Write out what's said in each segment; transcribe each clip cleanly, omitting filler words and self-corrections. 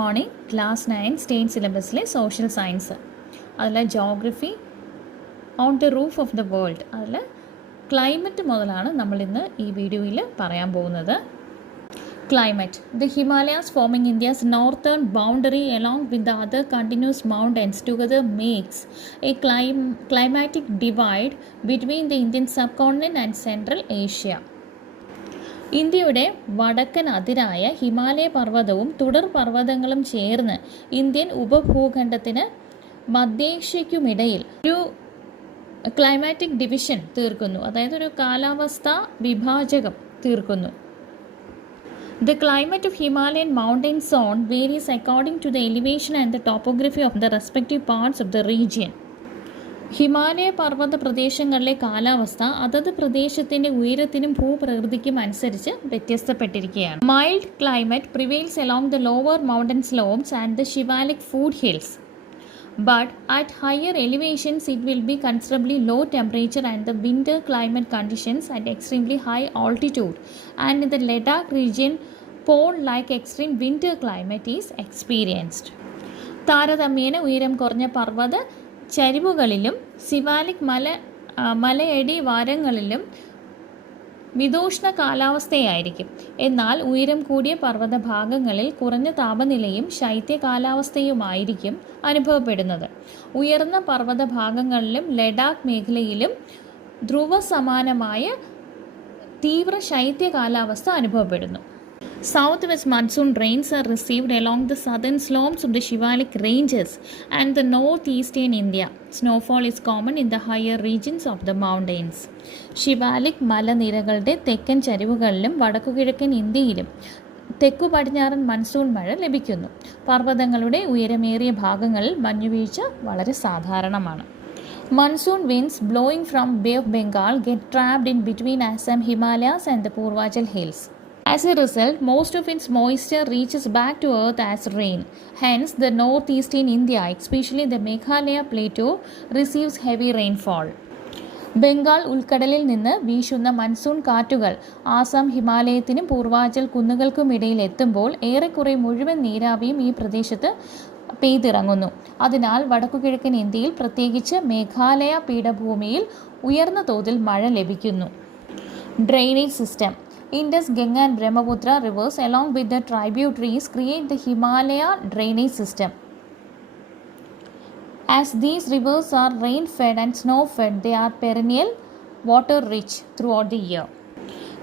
Morning. Class 9 state സിലബസിലെ social science, അതിൽ geography, on the roof of the world, അതിൽ climate മുതലാണ് നമ്മളിന്ന് ഈ വീഡിയോയിൽ പറയാൻ പോകുന്നത്. Climate. The Himalayas forming India's northern boundary along with the other continuous mountains together makes a climatic divide between the Indian subcontinent and Central Asia. ഇന്ത്യയുടെ വടക്കൻ അതിരായ ഹിമാലയ പർവ്വതവും തുടർ പർവ്വതങ്ങളും ചേർന്ന് ഇന്ത്യൻ ഉപഭൂഖണ്ഡത്തിന് മധ്യേഷ്യയ്ക്കുമിടയിൽ ഒരു ക്ലൈമാറ്റിക് ഡിവിഷൻ തീർക്കുന്നു, അതായത് ഒരു കാലാവസ്ഥാ വിഭാജകം തീർക്കുന്നു. The climate of Himalayan mountain zone varies according to the elevation and the topography of the respective parts of the region. Himalaya പർവ്വത പ്രദേശങ്ങളിലെ കാലാവസ്ഥ അതത് പ്രദേശത്തിൻ്റെ ഉയരത്തിനും ഭൂപ്രകൃതിക്കും അനുസരിച്ച് വ്യത്യസ്തപ്പെട്ടിരിക്കുകയാണ്. Mild climate prevails along the lower mountain slopes and the Shivalik foot hills. But at higher elevations it will be considerably low temperature and the winter climate conditions at extremely high altitude, and in the Ladakh region pole-like extreme winter climate is experienced. താരതമ്യേന ഉയരം കുറഞ്ഞ പർവ്വത ചരിവുകളിലും സിവാലിക് മലയടി വാരങ്ങളിലും മിതോഷ്ണ കാലാവസ്ഥയായിരിക്കും. എന്നാൽ ഉയരം കൂടിയ പർവ്വത ഭാഗങ്ങളിൽ കുറഞ്ഞ താപനിലയും ശൈത്യ കാലാവസ്ഥയുമായിരിക്കും അനുഭവപ്പെടുന്നത്. ഉയർന്ന പർവ്വത ഭാഗങ്ങളിലും ലഡാക്ക് മേഖലയിലും ധ്രുവ സമാനമായ തീവ്ര ശൈത്യ കാലാവസ്ഥ അനുഭവപ്പെടുന്നു. Southwest monsoon rains are received along the southern slopes of the Shivalik ranges and the northeastern India. Snowfall is common in the higher regions of the mountains. ഷിവാലിക് മലനിരകളുടെ തെക്കൻ ചരിവുകളിലും വടക്കുകിഴക്കൻ ഇന്ത്യയിലും തെക്കു പടിഞ്ഞാറൻ മൺസൂൺ മഴ ലഭിക്കുന്നു. പർവ്വതങ്ങളുടെ ഉയരമേറിയ ഭാഗങ്ങളിൽ മഞ്ഞുവീഴ്ച വളരെ സാധാരണമാണ്. Monsoon winds blowing from Bay of Bengal get trapped in between Assam Himalayas and the Purvachal hills. As a result, most of its moisture reaches back to earth as rain. Hence, the northeastern India, especially the Meghalaya plateau, receives heavy rainfall. Bengal ഉൾക്കടലിൽ നിന്ന് വീശുന്ന monsoon കാറ്റുകൾ ആസാം ഹിമാലയത്തിനും പൂർവാചൽ കുന്നുകൾക്കുമിടയിൽ എത്തുമ്പോൾ ഏറെക്കുറെ മുഴുവൻ നീരാവിയും ഈ പ്രദേശത്ത് പെയ്തിറങ്ങുന്നു. അതിനാൽ വടക്കുകിഴക്കൻ ഇന്ത്യയിൽ, പ്രത്യേകിച്ച് മേഘാലയ പീഠഭൂമിയിൽ ഉയർന്ന തോതിൽ മഴ ലഭിക്കുന്നു. Drainage system. Indus, Ganga and Brahmaputra rivers along with the tributaries create the Himalaya drainage system. As these rivers are rain-fed and snow-fed, they are perennial, water-rich throughout the year.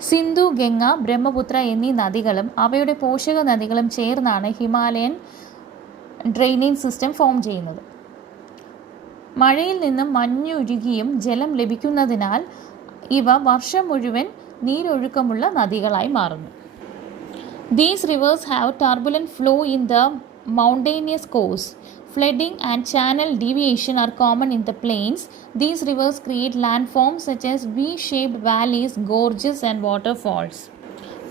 Sindhu, Ganga, Brahmaputra എന്നീ നദികളും അവയുടെ പോഷക നദികളും ചേർന്നാണ് ഹിമാലയൻ ഡ്രെയിനേജ് സിസ്റ്റം ഫോം ചെയ്യുന്നത്. മഴയിൽ നിന്നും മഞ്ഞുരുകിയും ജലം ലഭിക്കുന്നതിനാൽ ഇവ വർഷം മുഴുവൻ നീരൊഴുക്കമുള്ള നദികളായി മാറുന്നു. These rivers have turbulent flow in the mountainous course. Flooding and channel deviation are common in the plains. These rivers create landforms such as V-shaped valleys, gorges and waterfalls.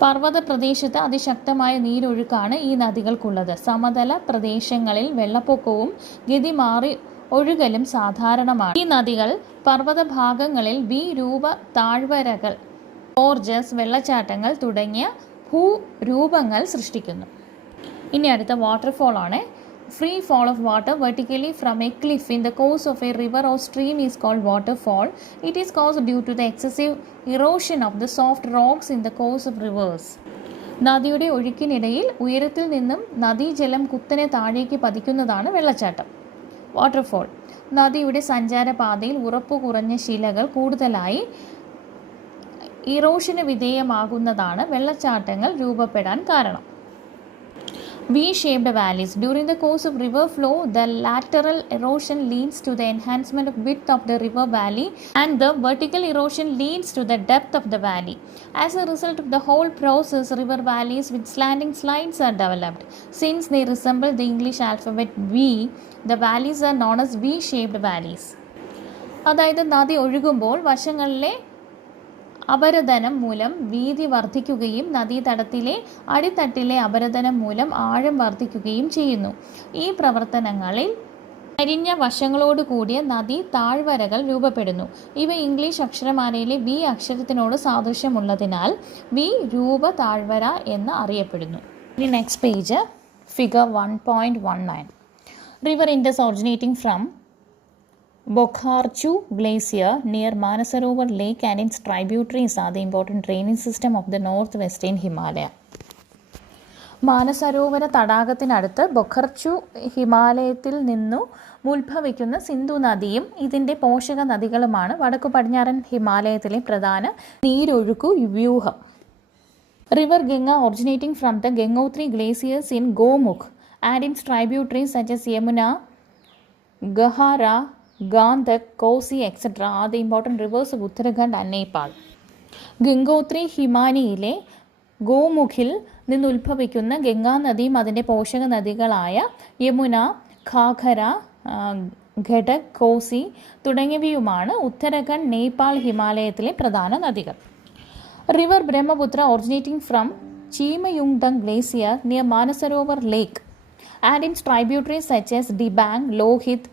പർവ്വത പ്രദേശത്ത് അതിശക്തമായ നീരൊഴുക്കാണ് ഈ നദികൾക്കുള്ളത്. സമതല പ്രദേശങ്ങളിൽ വെള്ളപ്പൊക്കവും ഗതി മാറി ഒഴുകലും സാധാരണമാണ്. ഈ നദികൾ പർവ്വത ഭാഗങ്ങളിൽ വി രൂപ താഴ്വരകൾ, ഗോർജസ്, വെള്ളച്ചാട്ടങ്ങൾ തുടങ്ങിയ ഭൂരൂപങ്ങൾ സൃഷ്ടിക്കുന്നു. ഇനി അടുത്ത വാട്ടർഫോൾ ആണ്. Free fall of water vertically from a cliff in the course of a river or stream is called waterfall. It is caused due to the excessive erosion of the soft rocks in the course of rivers. നദിയുടെ ഒഴുക്കിനിടയിൽ ഉയരത്തിൽ നിന്നും നദീജലം കുത്തനെ താഴേക്ക് പതിക്കുന്നതാണ് വെള്ളച്ചാട്ടം. Waterfall. നദിയുടെ സഞ്ചാരപാതയിൽ ഉറപ്പു കുറഞ്ഞ ശിലകൾ കൂടുതലായി ഇറോഷന് വിധേയമാകുന്നതാണ് വെള്ളച്ചാട്ടങ്ങൾ രൂപപ്പെടാൻ കാരണം. V-shaped valleys. During the course of river flow, the lateral erosion leads to the enhancement of width of the river valley and the vertical erosion leads to the depth of the valley. As a result of the whole process, river valleys with slanting slides are developed. Since they resemble the English alphabet V, the valleys are known as V-shaped valleys. അതായത് നദി ഒഴുകുമ്പോൾ വശങ്ങളിലെ അപരദനം മൂലം വീതി വർദ്ധിക്കുകയും നദീതടത്തിലെ അടിത്തട്ടിലെ അപരദനം മൂലം ആഴം വർദ്ധിക്കുകയും ചെയ്യുന്നു. ഈ പ്രവർത്തനങ്ങളിൽ ചരിഞ്ഞ വശങ്ങളോട് കൂടിയ നദീ താഴ്വരകൾ രൂപപ്പെടുന്നു. ഇവ ഇംഗ്ലീഷ് അക്ഷരമാലയിലെ വി അക്ഷരത്തിനോട് സാദൃശ്യമുള്ളതിനാൽ വി രൂപ താഴ്വര എന്ന് അറിയപ്പെടുന്നു. ഇനി next page. Figure 1.19. River Indus originating from Bokharchu Glacier near Manasarovar Lake and its tributaries are the important drainage system of the northwestern Himalaya. മാനസരോവര തടാകത്തിനടുത്ത് ബൊഖർച്ചു ഹിമാലയത്തിൽ നിന്നു ഉത്ഭവിക്കുന്ന സിന്ധു നദിയും ഇതിൻ്റെ പോഷക നദികളുമാണ് വടക്കു പടിഞ്ഞാറൻ ഹിമാലയത്തിലെ പ്രധാന നീരൊഴുക്കു വ്യൂഹം. River Ganga originating from the Gangotri glaciers in Gomukh and its tributaries such as Yamuna, Gahara, Gandak, Kosi, etc. are the important rivers of Uttarakhand and Nepal. Gangotri ഹിമാനിയിലെ ഗോമുഖിൽ നിന്ന് ഉത്ഭവിക്കുന്ന ഗംഗാ നദിയും അതിൻ്റെ പോഷക നദികളായ യമുന, ഘാഘര, ഘടക്, കോസി തുടങ്ങിയവയുമാണ് ഉത്തരാഖണ്ഡ്, നേപ്പാൾ ഹിമാലയത്തിലെ പ്രധാന നദികൾ. River Brahmaputra originating from Chimayungdang Glacier near Manasarovar Lake and its tributaries such as Dibang, Lohit,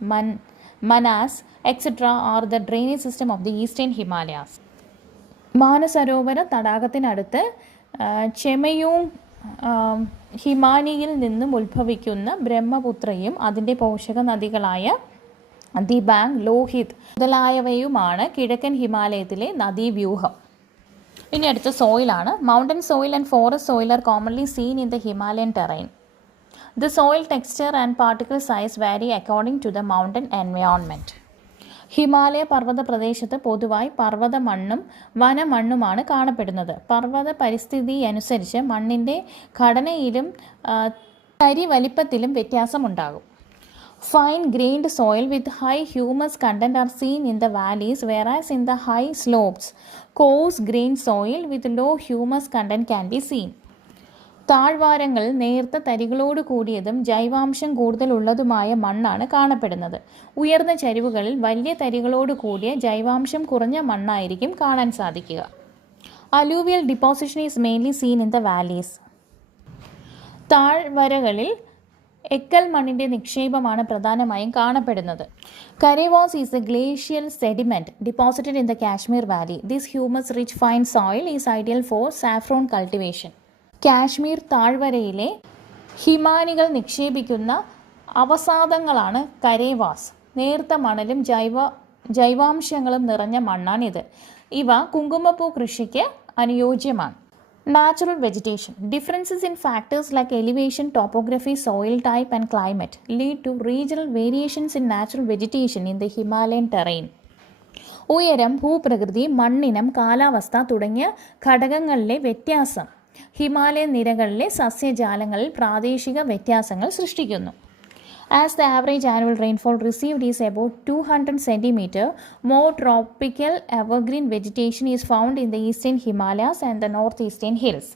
Manas, etc. are the drainage system of the eastern Himalayas. മാനസരോവര തടാകത്തിനടുത്ത് ചെമയൂങ് ഹിമാനിയിൽ നിന്നും ഉത്ഭവിക്കുന്ന ബ്രഹ്മപുത്രയും അതിൻ്റെ പോഷക നദികളായ ദിബാങ്, ലോഹിത് മുതലായവയുമാണ് കിഴക്കൻ ഹിമാലയത്തിലെ നദീവ്യൂഹം. ഇനി അടുത്ത സോയിലാണ്. Mountain soil and forest soil are commonly seen in the Himalayan terrain. The soil texture and particle size vary according to the mountain environment. Himalaya പർവ്വത പ്രദേശത്ത് പൊതുവായി പർവ്വത മണ്ണും വനമണ്ണുമാണ് കാണപ്പെടുന്നത്. പർവ്വത പരിസ്ഥിതി അനുസരിച്ച് മണ്ണിൻ്റെ ഘടനയിലും തരി വലിപ്പത്തിലും വ്യത്യാസമുണ്ടാകും. Fine grained soil with high humus content are seen in the valleys, whereas in the high slopes, coarse grained soil with low humus content can be seen. താഴ്വാരങ്ങൾ നേർത്ത തരികളോട് കൂടിയതും ജൈവാംശം കൂടുതലുള്ളതുമായ മണ്ണാണ് കാണപ്പെടുന്നത്. ഉയർന്ന ചരിവുകളിൽ വലിയ തരികളോട് കൂടിയ ജൈവാംശം കുറഞ്ഞ മണ്ണായിരിക്കും കാണാൻ സാധിക്കുക. Alluvial deposition is mainly seen in the valleys. താഴ്വരകളിൽ എക്കൽ മണ്ണിൻ്റെ നിക്ഷേപമാണ് പ്രധാനമായും കാണപ്പെടുന്നത്. Karewas is a glacial sediment deposited in the Kashmir Valley. This humus-rich fine soil is ideal for saffron cultivation. Kashmir താഴ്വരയിലെ ഹിമാനികൾ നിക്ഷേപിക്കുന്ന അവസാദങ്ങളാണ് കരേവാസ്. നേർത്ത മണലും ജൈവാംശങ്ങളും നിറഞ്ഞ മണ്ണാണിത്. ഇവ കുങ്കുമപ്പൂ കൃഷിക്ക് അനുയോജ്യമാണ്. Natural vegetation. Differences in factors like elevation, topography, soil type and climate lead to regional variations in natural vegetation in the Himalayan terrain. ഉയരം, ഭൂപ്രകൃതി, മണ്ണിനം, കാലാവസ്ഥ തുടങ്ങിയ ഘടകങ്ങളിലെ വ്യത്യാസം ഹിമാലയൻ നിരകളിലെ സസ്യജാലങ്ങളിൽ പ്രാദേശിക വ്യത്യാസങ്ങൾ സൃഷ്ടിക്കുന്നു. As the average annual rainfall received is about 200 cm, more tropical evergreen vegetation is found in the eastern Himalayas and the northeastern hills.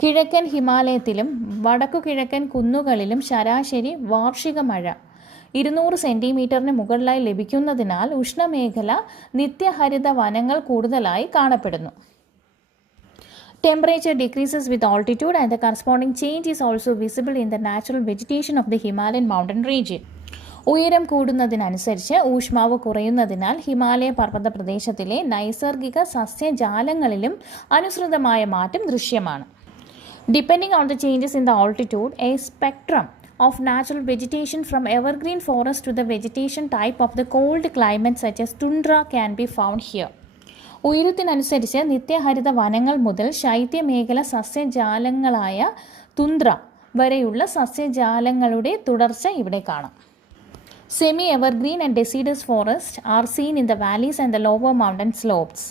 കിഴക്കൻ ഹിമാലയത്തിലും വടക്കു കിഴക്കൻ കുന്നുകളിലും ശരാശരി വാർഷിക മഴ 200 സെൻറ്റിമീറ്ററിന് മുകളിലായി ലഭിക്കുന്നതിനാൽ ഉഷ്ണമേഖല നിത്യഹരിത വനങ്ങൾ കൂടുതലായി കാണപ്പെടുന്നു. Temperature decreases with altitude and the corresponding change is also visible in the natural vegetation of the Himalayan mountain region. ഉയരം കൂടുന്നതിനനുസരിച്ച് ഊഷ്മാവ് കുറയുന്നതിനാൽ ഹിമാലയ പർവ്വത പ്രദേശത്തിലെ നൈസർഗിക സസ്യജാലങ്ങളിലും അനുസൃതമായ മാറ്റം ദൃശ്യമാണ്. Depending on the changes in the altitude, a spectrum of natural vegetation from evergreen forest to the vegetation type of the cold climate such as tundra can be found here. ഉയരത്തിനനുസരിച്ച് നിത്യഹരിത വനങ്ങൾ മുതൽ ശൈത്യമേഖല സസ്യജാലങ്ങളായ തുന്ദ്ര വരെയുള്ള സസ്യജാലങ്ങളുടെ തുടർച്ച ഇവിടെ കാണാം. Semi evergreen and deciduous forest are seen in the valleys and the lower mountain slopes.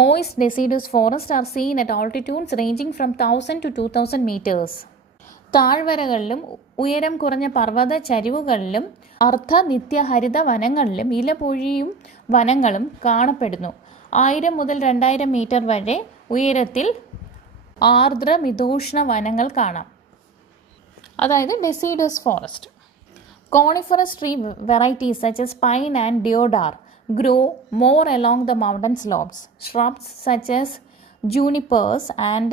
Moist deciduous forest are seen at altitudes ranging from 1000 to 2000 meters. താഴ്വരകളിലും ഉയരം കുറഞ്ഞ പർവ്വത ചരിവുകളിലും അർദ്ധ നിത്യഹരിത വനങ്ങളിലും ഇലപൊഴിയും വനങ്ങളും കാണപ്പെടുന്നു. 1000 മുതൽ 2000 മീറ്റർ വരെ ഉയരത്തിൽ ആർദ്ര മിതോഷ്ണ വനങ്ങൾ കാണാം, അതായത് deciduous forest. Coniferous tree varieties such as pine and deodar grow more along the mountain slopes. Shrubs such as junipers and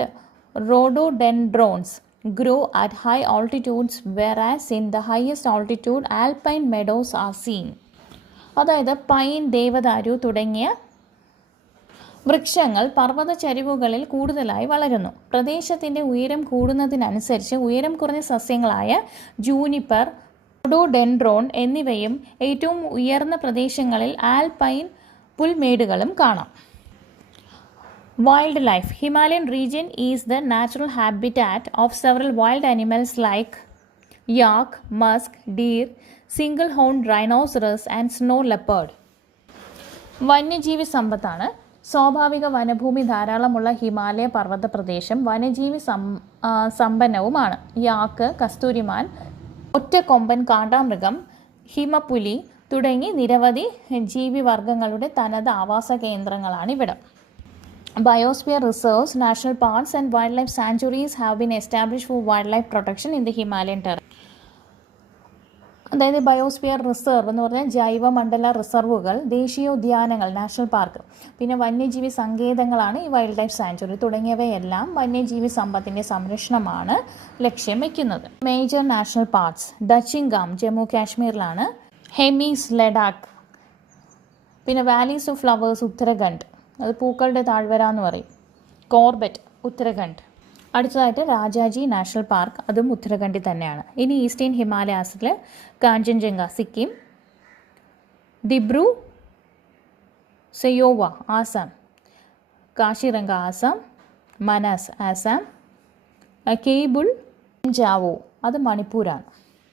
rhododendrons grow at high altitudes, whereas in the highest altitude alpine meadows are seen. അതായത് pine, ദേവദാരു തുടങ്ങിയ വൃക്ഷങ്ങൾ പർവ്വത ചരിവുകളിൽ കൂടുതലായി വളരുന്നു. പ്രദേശത്തിൻ്റെ ഉയരം കൂടുന്നതിനനുസരിച്ച് ഉയരം കുറഞ്ഞ സസ്യങ്ങളായ ജൂനിപ്പർ, റോഡോഡെൻഡ്രോൺ എന്നിവയും ഏറ്റവും ഉയർന്ന പ്രദേശങ്ങളിൽ ആൽപൈൻ പുൽമേടുകളും കാണാം. Wild life. Himalayan region is the natural habitat of several wild animals like yak, musk, deer, single horn rhinoceros and snow leopard. വന്യജീവി സമ്പത്താണ്. സ്വാഭാവിക വനഭൂമി ധാരാളമുള്ള ഹിമാലയ പർവ്വത പ്രദേശം വന്യജീവി സമ്പന്നവുമാണ്. യാക്ക്, കസ്തൂരിമാൻ, ഒറ്റക്കൊമ്പൻ കാണ്ടാമൃഗം, ഹിമപ്പുലി തുടങ്ങി നിരവധി ജീവിവർഗങ്ങളുടെ തനത് ആവാസ കേന്ദ്രങ്ങളാണിവിടം. Biosphere reserves, national parks and wild life sanctuaries have been established for wild life protection in the Himalayan terrain. അതായത് ബയോസ്ഫിയർ റിസർവ് എന്ന് പറഞ്ഞാൽ ജൈവമണ്ഡല റിസർവുകൾ, ദേശീയോദ്യാനങ്ങൾ, നാഷണൽ പാർക്ക്, പിന്നെ വന്യജീവി സങ്കേതങ്ങളാണ് ഈ വൈൽഡ് ലൈഫ് സാങ്ച്വറി തുടങ്ങിയവയെല്ലാം വന്യജീവി സമ്പത്തിൻ്റെ സംരക്ഷണമാണ് ലക്ഷ്യം വയ്ക്കുന്നത്. Major national parks: Dachigam Jammu കാശ്മീരിലാണ്, ഹെമീസ് ലഡാക്ക്, പിന്നെ വാലീസ് ഓഫ് ഫ്ലവേഴ്സ് ഉത്തരാഖണ്ഡ്, അത് പൂക്കളുടെ താഴ്വര എന്ന് പറയും, കോർബറ്റ് ഉത്തരാഖണ്ഡ്. അടുത്തതായിട്ട് രാജാജി നാഷണൽ പാർക്ക്, അതും ഉത്തരാഖണ്ഡിൽ തന്നെയാണ്. ഇനി ഈസ്റ്റേൺ ഹിമാലയാസിൽ കാഞ്ചൻജംഗ സിക്കിം, ദിബ്രു സെയോവ ആസാം, കാശിറംഗ ആസാം, മനാസ് ആസാം, കേബിൾ ജാവോ അത് മണിപ്പൂരാണ്.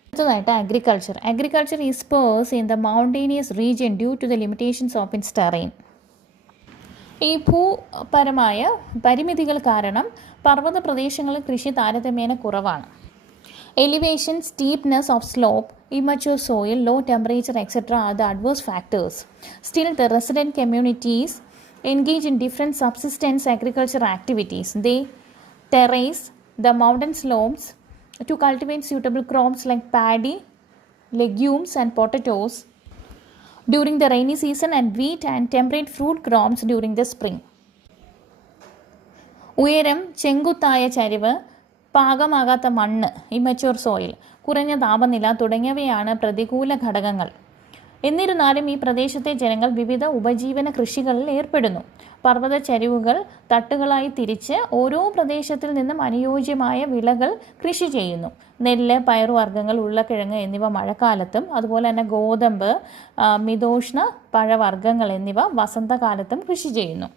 അടുത്തതായിട്ട് agriculture. Agriculture is sparse in the mountainous region due to the limitations of its terrain. ഈ ഭൂപരമായ പരിമിതികൾ കാരണം പർവ്വത പ്രദേശങ്ങളിൽ കൃഷി താരതമ്യേന കുറവാണ്. Elevation, steepness of slope, immature soil, low temperature, etc. are the adverse factors. Still, the resident communities engage in different subsistence agriculture activities. They terrace the mountain slopes to cultivate suitable crops like paddy, legumes and potatoes during the rainy season and wheat and temperate fruit crops during the spring. ഉയരം, ചെങ്കുത്തായ ചരിവ്, പാകമാകാത്ത മണ്ണ്, immature soil, കുറഞ്ഞ താപനില തുടങ്ങിയവയാണ് പ്രതികൂല ഘടകങ്ങൾ. എന്നിരുന്നാലും ഈ പ്രദേശത്തെ ജനങ്ങൾ വിവിധ ഉപജീവന കൃഷികളിൽ ഏർപ്പെടുന്നു. പർവ്വത ചരിവുകൾ തട്ടുകളായി തിരിച്ച് ഓരോ പ്രദേശത്തിൽ നിന്നും അനുയോജ്യമായ വിളകൾ കൃഷി ചെയ്യുന്നു. നെല്ല്, പയറുവർഗ്ഗങ്ങൾ, ഉരുളക്കിഴങ്ങ് എന്നിവ മഴക്കാലത്തും അതുപോലെ തന്നെ ഗോതമ്പ്, മിതോഷ്ണ പഴവർഗ്ഗങ്ങൾ എന്നിവ വസന്തകാലത്തും കൃഷി ചെയ്യുന്നു.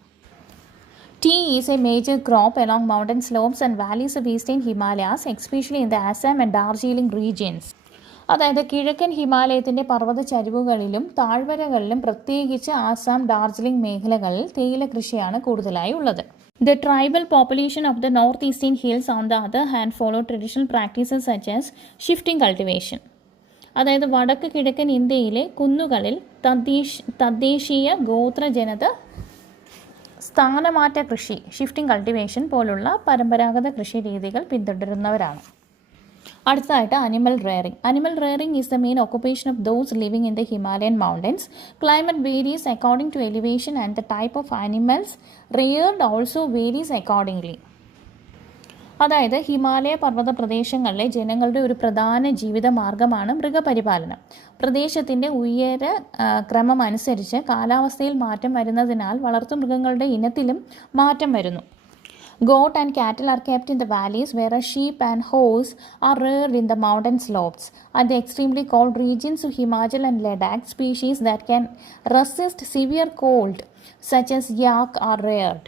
Tea is a major crop along mountain slopes and valleys of eastern Himalayas, especially in the Assam and Darjeeling regions. അതായത് കിഴക്കൻ ഹിമാലയത്തിൻ്റെ പർവ്വത ചരിവുകളിലും താഴ്വരകളിലും പ്രത്യേകിച്ച് ആസാം, ഡാർജിലിംഗ് മേഖലകളിൽ തേയില കൃഷിയാണ് കൂടുതലായി ഉള്ളത്. The tribal population of the northeastern hills on the other hand follow traditional practices such as shifting cultivation. അതായത് വടക്ക് കിഴക്കൻ ഇന്ത്യയിലെ കുന്നുകളിൽ തദ്ദേശീയ ഗോത്രജനത സ്ഥാനമാറ്റ കൃഷി, ഷിഫ്റ്റിംഗ് കൾട്ടിവേഷൻ പോലുള്ള പരമ്പരാഗത കൃഷി രീതികൾ പിന്തുടരുന്നവരാണ്. അടുത്തതായിട്ട് animal rearing. Animal rearing is the main occupation of those living in the Himalayan mountains. Climate varies according to elevation and the type of animals reared also varies accordingly. അതായത് ഹിമാലയ പർവ്വത പ്രദേശങ്ങളിലെ ജനങ്ങളുടെ ഒരു പ്രധാന ജീവിത മാർഗമാണ് മൃഗപരിപാലനം. പ്രദേശത്തിൻ്റെ ഉയര ക്രമം അനുസരിച്ച് കാലാവസ്ഥയിൽ മാറ്റം വരുന്നതിനാൽ വളർത്തുമൃഗങ്ങളുടെ ഇനത്തിലും മാറ്റം വരുന്നു. Goat and cattle are kept in the valleys, whereas sheep and horse are reared in the mountain slopes. At the extremely cold regions of Himachal and Ladakh, species that can resist severe cold, such as yak, are reared.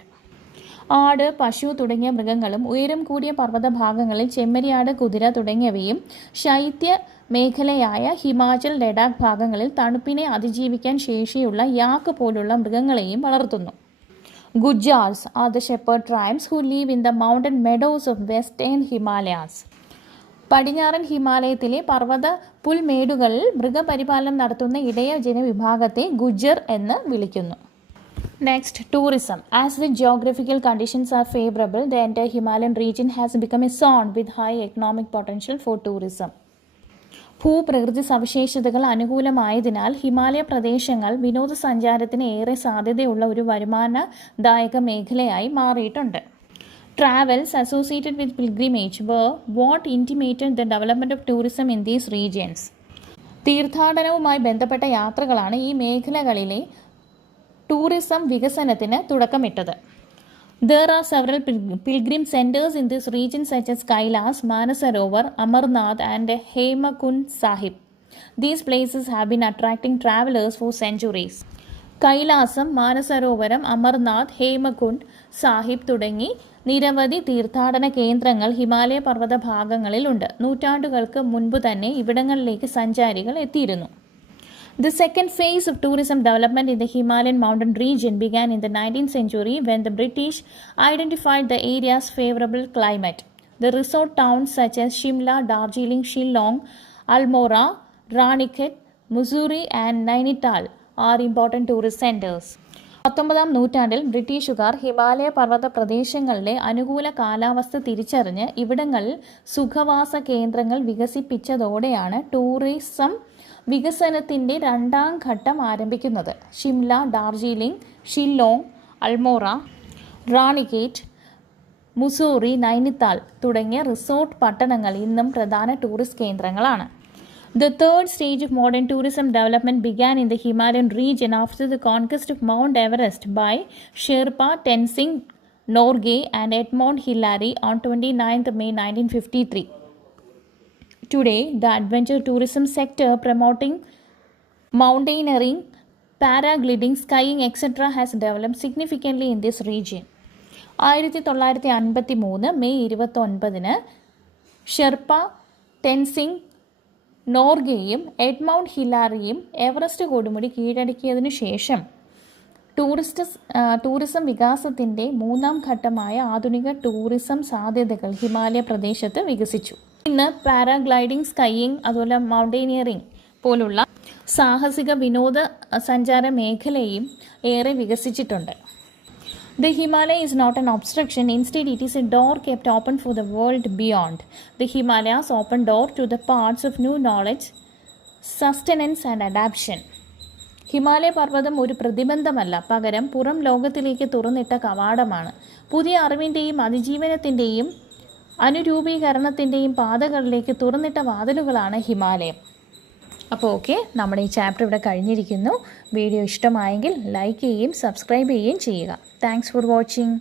ആട്, പശു തുടങ്ങിയ മൃഗങ്ങളും ഉയരം കൂടിയ പർവ്വത ഭാഗങ്ങളിൽ ചെമ്മരിയാട്, കുതിര തുടങ്ങിയവയും ശൈത്യ മേഖലയായ ഹിമാചൽ, ലഡാക്ക് ഭാഗങ്ങളിൽ തണുപ്പിനെ അതിജീവിക്കാൻ ശേഷിയുള്ള യാക്ക് പോലുള്ള മൃഗങ്ങളെയും വളർത്തുന്നു. Gujars are the shepherd tribes who live in the mountain meadows of western Himalayas. പടിഞ്ഞാറൻ ഹിമാലയത്തിലെ പർവ്വത പുൽമേടുകളിൽ മൃഗപരിപാലനം നടത്തുന്ന ഇടയ ജനവിഭാഗത്തെ ഗുജ്ജർ എന്ന് വിളിക്കുന്നു. Next, tourism. As the geographical conditions are favorable, the entire Himalayan region has become a zone with high economic potential for tourism. ഭൂപ്രകൃതി സവിശേഷതകൾ അനുകൂലമായതിനാൽ ഹിമാലയ പ്രദേശങ്ങൾ വിനോദസഞ്ചാരത്തിന് ഏറെ സാധ്യതയുള്ള ഒരു വരുമാനദായക മേഖലയായി മാറിയിട്ടുണ്ട്. Travels associated with pilgrimage were what intimated the development of tourism in these regions. തീർത്ഥാടനവുമായി ബന്ധപ്പെട്ട യാത്രകളാണ് ഈ മേഖലകളിലെ ടൂറിസം വികസനത്തിന് തുടക്കമിട്ടത്. There are several pilgrim centers in this region such as Kailas, Manasarovar, Amarnath and Hemakund Sahib. These places have been attracting travelers for centuries. കൈലാസം, മാനസരോവരം, അമർനാഥ്, ഹേമകുണ്ട് സാഹിബ് തുടങ്ങി നിരവധി തീർത്ഥാടന കേന്ദ്രങ്ങൾ ഹിമാലയ പർവ്വത ഭാഗങ്ങളിലുണ്ട്. നൂറ്റാണ്ടുകൾക്ക് മുൻപ് തന്നെ ഇവിടങ്ങളിലേക്ക് സഞ്ചാരികൾ എത്തിയിരുന്നു. The second phase of tourism development in the Himalayan mountain region began in the 19th century when the British identified the area's favorable climate. The resort towns such as Shimla, Darjeeling, Shillong, Almora, Ranikhet, Mussoorie and Nainital are important tourist centers. 19ാം നൂറ്റാണ്ടിൽ ബ്രിട്ടീഷുകാർ ഹിമാലയ പർവ്വത പ്രദേശങ്ങളിലെ അനുകൂല കാലാവസ്ഥ തിരിച്ചറിഞ്ഞ് ഇവിടങ്ങളിൽ സുഖവാസ കേന്ദ്രങ്ങൾ വികസിപ്പിച്ചതോടെയാണ് tourism വികസനത്തിൻ്റെ രണ്ടാം ഘട്ടം ആരംഭിക്കുന്നത്. ഷിംല, ഡാർജിലിംഗ്, ഷില്ലോങ്, അൾമോറ, റാണിഖേറ്റ്, മുസൂറി, നൈനിത്താൽ തുടങ്ങിയ റിസോർട്ട് പട്ടണങ്ങൾ ഇന്നും പ്രധാന ടൂറിസ്റ്റ് കേന്ദ്രങ്ങളാണ്. The third stage of modern tourism development began in the Himalayan region after the conquest of Mount Everest by Sherpa Tenzing Norgay and Edmund Hillary on 29th May 1953. Today, the adventure tourism sector promoting mountaineering, paragliding, skiing, etc. has developed significantly in this region. 1953 May 29 Sherpa Tenzing നോർഗയും Edmund ഹിലാറിയും Everest കൊടുമുടി കീഴടക്കിയതിനു ശേഷം tourism വികാസത്തിൻ്റെ മൂന്നാം ഘട്ടമായ ആധുനിക tourism സാധ്യതകൾ ഹിമാലയ പ്രദേശത്ത് വികസിച്ചു. ഇന്ന് പാരാഗ്ലൈഡിംഗ്, സ്കൈയിങ്, അതുപോലെ മൗണ്ടൈനിയറിംഗ് പോലുള്ള സാഹസിക വിനോദ സഞ്ചാര മേഖലയും ഏറെ വികസിച്ചിട്ടുണ്ട്. The Himalaya is not an obstruction, instead it is a door kept open for the world beyond. The Himalayas open door to the paths of new knowledge, sustenance and adaptation. Himalaya പർവ്വതം ഒരു പ്രതിബന്ധമല്ല, പകരം പുറം ലോകത്തിലേക്ക് തുറന്നിട്ട കവാടമാണ്. പുതിയ അറിവിൻ്റെയും അതിജീവനത്തിൻ്റെയും അനുരൂപീകരണത്തിൻ്റെയും പാതകളിലേക്ക് തുറന്നിട്ട വാതിലുകളാണ് ഹിമാലയം. അപ്പോൾ ഓക്കെ, നമ്മുടെ ഈ chapter ഇവിടെ കഴിഞ്ഞിരിക്കുന്നു. വീഡിയോ ഇഷ്ടമായെങ്കിൽ ലൈക്ക് ചെയ്യുകയും സബ്സ്ക്രൈബ് ചെയ്യുകയും ചെയ്യുക. Thanks for watching.